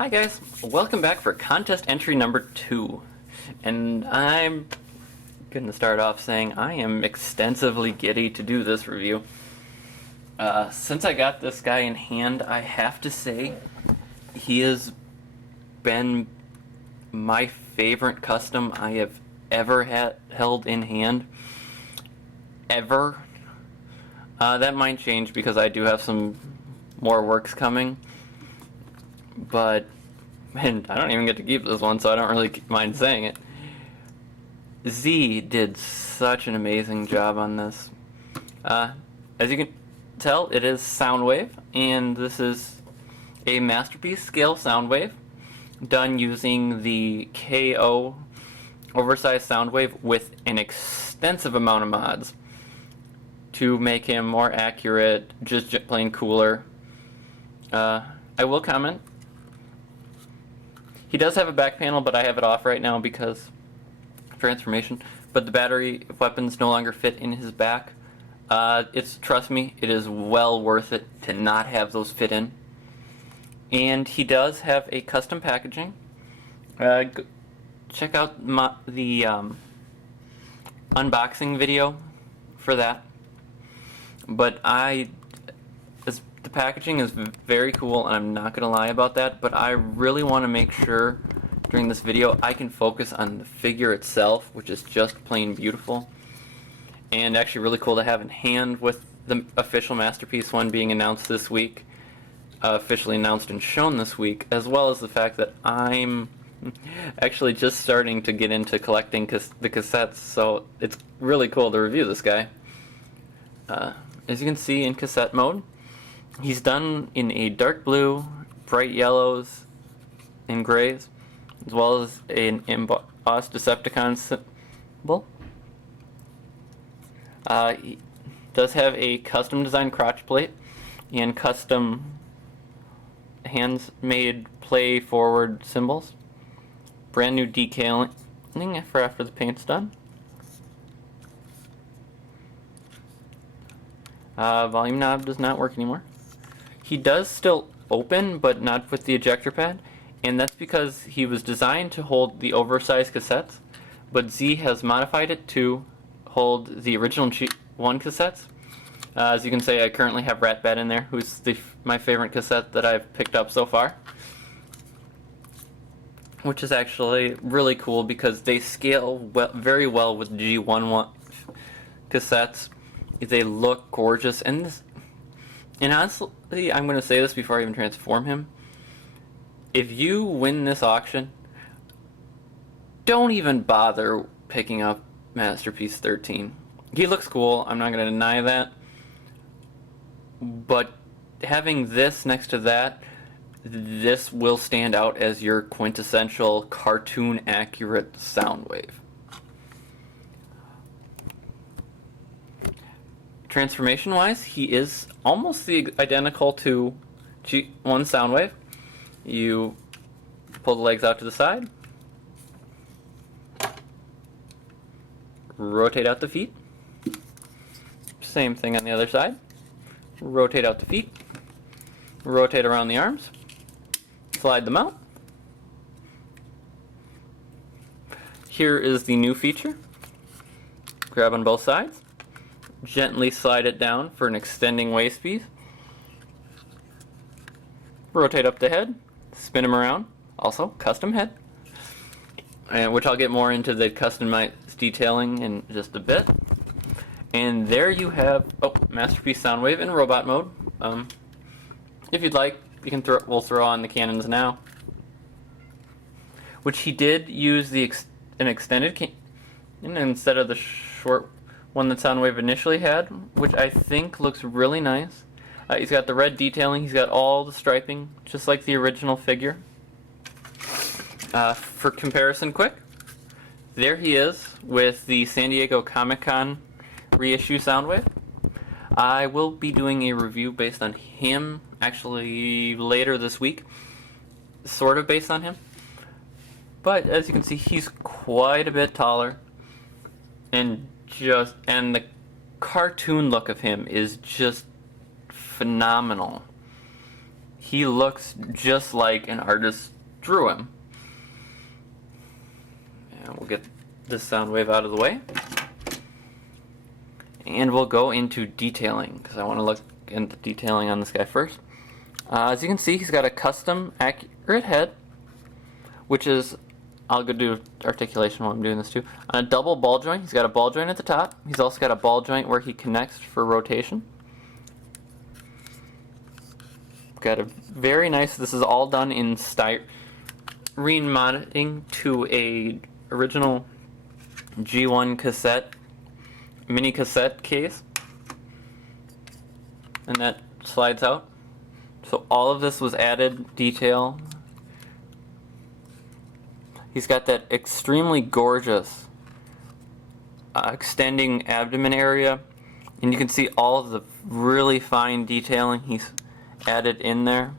Hi guys, welcome back for contest entry number 2. And I'm going to start off saying I am extensively giddy to do this review. Since I got this guy in hand, I have to say he has been my favorite custom I have ever held in hand. Ever. That might change because I do have some more works coming. But, man, I don't even get to keep this one, so I don't really mind saying it. Z did such an amazing job on this. As you can tell, it is Soundwave, and this is a masterpiece scale Soundwave done using the KO oversized Soundwave with an extensive amount of mods to make him more accurate, just plain cooler. I will comment. He does have a back panel, but I have it off right now because transformation. But the battery weapons no longer fit in his back. Trust me, it is well worth it to not have those fit in. And he does have a custom packaging. Check out the unboxing video for that. But the packaging is very cool, and I'm not going to lie about that, but I really want to make sure during this video I can focus on the figure itself, which is just plain beautiful, and actually really cool to have in hand with the official Masterpiece one being announced this week, officially announced and shown this week, as well as the fact that I'm actually just starting to get into collecting the cassettes, so it's really cool to review this guy. As you can see in cassette mode, he's done in a dark blue, bright yellows, and grays, as well as an embossed Decepticon symbol. He does have a custom designed crotch plate and custom hands-made play forward symbols. Brand new decaling for after the paint's done. Volume knob does not work anymore. He does still open, but not with the ejector pad, and that's because he was designed to hold the oversized cassettes, but Z has modified it to hold the original G1 cassettes. As you can see, I currently have Ratbat in there, who's my favorite cassette that I've picked up so far, which is actually really cool because they scale very well with G1 cassettes. They look gorgeous, and honestly, I'm going to say this before I even transform him. If you win this auction, don't even bother picking up Masterpiece 13. He looks cool, I'm not going to deny that. But having this next to that, this will stand out as your quintessential cartoon-accurate Soundwave. Transformation-wise, he is almost identical to G1 Soundwave. You pull the legs out to the side, rotate out the feet, same thing on the other side, rotate out the feet, rotate around the arms, slide them out. Here is the new feature. Grab on both sides. Gently slide it down for an extending waist piece. Rotate up the head, spin him around. Also, custom head, which I'll get more into the customized detailing in just a bit. And there you have Masterpiece Soundwave in robot mode. If you'd like, you can we'll throw on the cannons now, which he did use an extended cannon instead of the short one that Soundwave initially had, which I think looks really nice. He's got the red detailing, he's got all the striping, just like the original figure. For comparison quick, there he is with the San Diego Comic-Con reissue Soundwave. I will be doing a review based on him, actually later this week, sort of based on him. But as you can see, he's quite a bit taller, and the cartoon look of him is just phenomenal. he looks just like an artist drew him. And we'll get this Soundwave out of the way. And we'll go into detailing, because I want to look into detailing on this guy first. As you can see, he's got a custom accurate head, which is, I'll go do articulation while I'm doing this too. On a double ball joint, he's got a ball joint at the top. He's also got a ball joint where he connects for rotation. Got a very nice, this is all done in styrene mounting to a original G1 cassette, mini cassette case. And that slides out. So all of this was added detail. He's got that extremely gorgeous extending abdomen area, and you can see all of the really fine detailing he's added in there.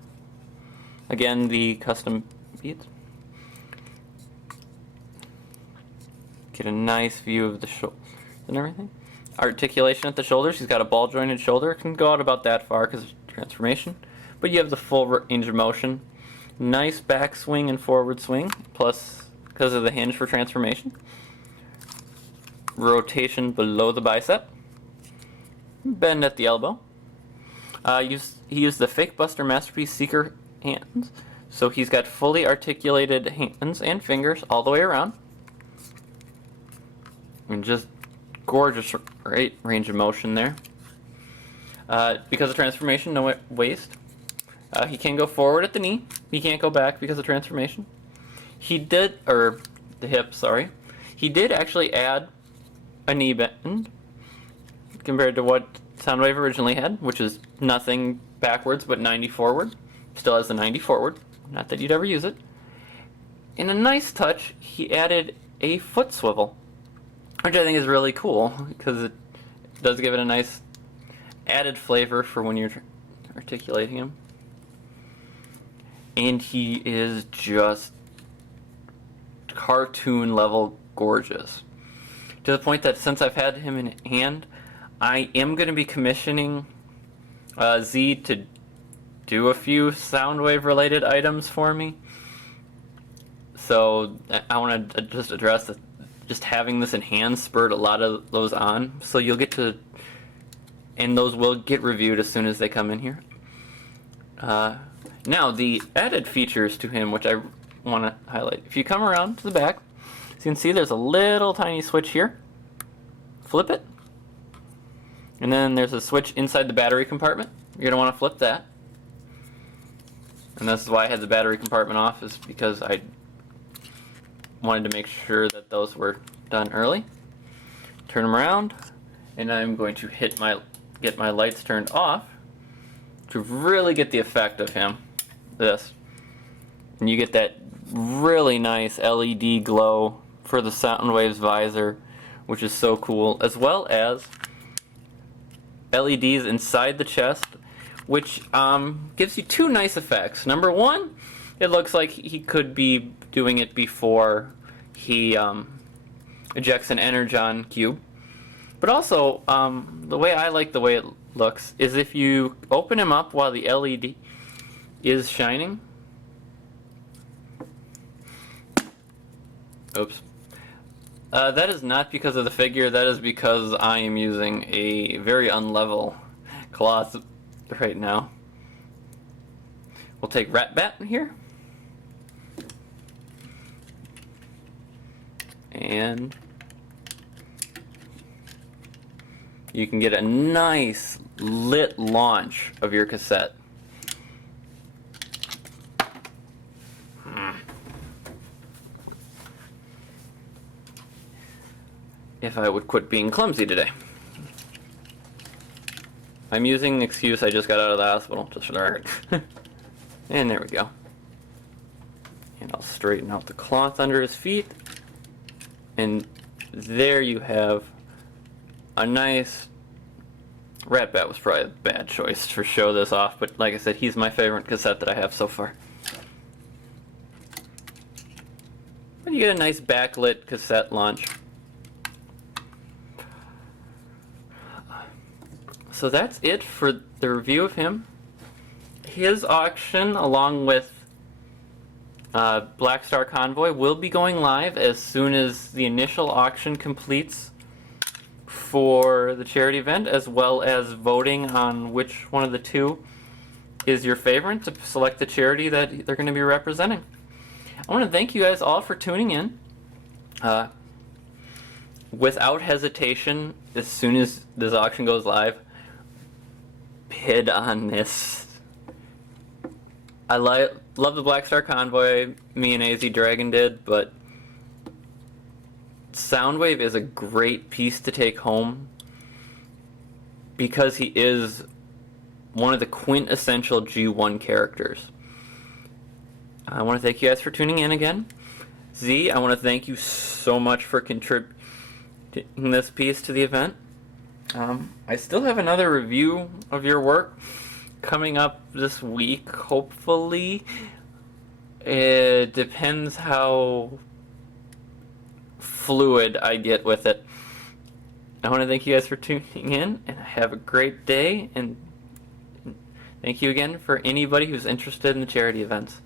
Again, the custom beads. Get a nice view of the shoulders and everything. Articulation at the shoulders. He's got a ball jointed shoulder. It can go out about that far because of transformation, but you have the full range of motion. Nice back swing and forward swing, plus because of the hinge for transformation. Rotation below the bicep. Bend at the elbow. He used the Fake Buster Masterpiece Seeker hands, so he's got fully articulated hands and fingers all the way around. And just gorgeous, great range of motion there. Because of transformation, no waist. He can go forward at the knee. He can't go back because of transformation. He did, or the hip, sorry. He did actually add a knee bend compared to what Soundwave originally had, which is nothing backwards but 90 forward. Still has the 90 forward. Not that you'd ever use it. In a nice touch, he added a foot swivel, which I think is really cool because it does give it a nice added flavor for when you're articulating him. And he is just cartoon level gorgeous. To the point that since I've had him in hand, I am going to be commissioning Z to do a few Soundwave related items for me. So I want to just address that just having this in hand spurred a lot of those on. So you'll get to, and those will get reviewed as soon as they come in here. Now, the added features to him, which I want to highlight. If you come around to the back, as you can see there's a little tiny switch here. Flip it. And then there's a switch inside the battery compartment. You're going to want to flip that. And this is why I had the battery compartment off, is because I wanted to make sure that those were done early. Turn them around, and I'm going to get my lights turned off to really get the effect of him. This. And you get that really nice LED glow for the Soundwave's visor, which is so cool, as well as LEDs inside the chest, which gives you two nice effects. Number one, it looks like he could be doing it before he ejects an Energon cube. But also, the way I like the way it looks is if you open him up while the LED is shining. Oops. That is not because of the figure, that is because I am using a very unlevel cloth right now. We'll take Rat Bat here. And you can get a nice lit launch of your cassette. If I would quit being clumsy today. I'm using the excuse I just got out of the hospital, just for the record. And there we go. And I'll straighten out the cloth under his feet. And there you have a nice... Rat Bat was probably a bad choice for show this off, but like I said, he's my favorite cassette that I have so far. But you get a nice backlit cassette launch. So that's it for the review of him. his auction, along with Black Star Convoy, will be going live as soon as the initial auction completes for the charity event, as well as voting on which one of the two is your favorite to select the charity that they're going to be representing. I want to thank you guys all for tuning in. Without hesitation, as soon as this auction goes live, bid on this. I love the Black Star Convoy, me and AZ Dragon did, but Soundwave is a great piece to take home because he is one of the quintessential G1 characters. I want to thank you guys for tuning in again. Z, I want to thank you so much for contributing this piece to the event. I still have another review of your work coming up this week, hopefully. It depends how fluid I get with it. I want to thank you guys for tuning in, and have a great day, and thank you again for anybody who's interested in the charity events.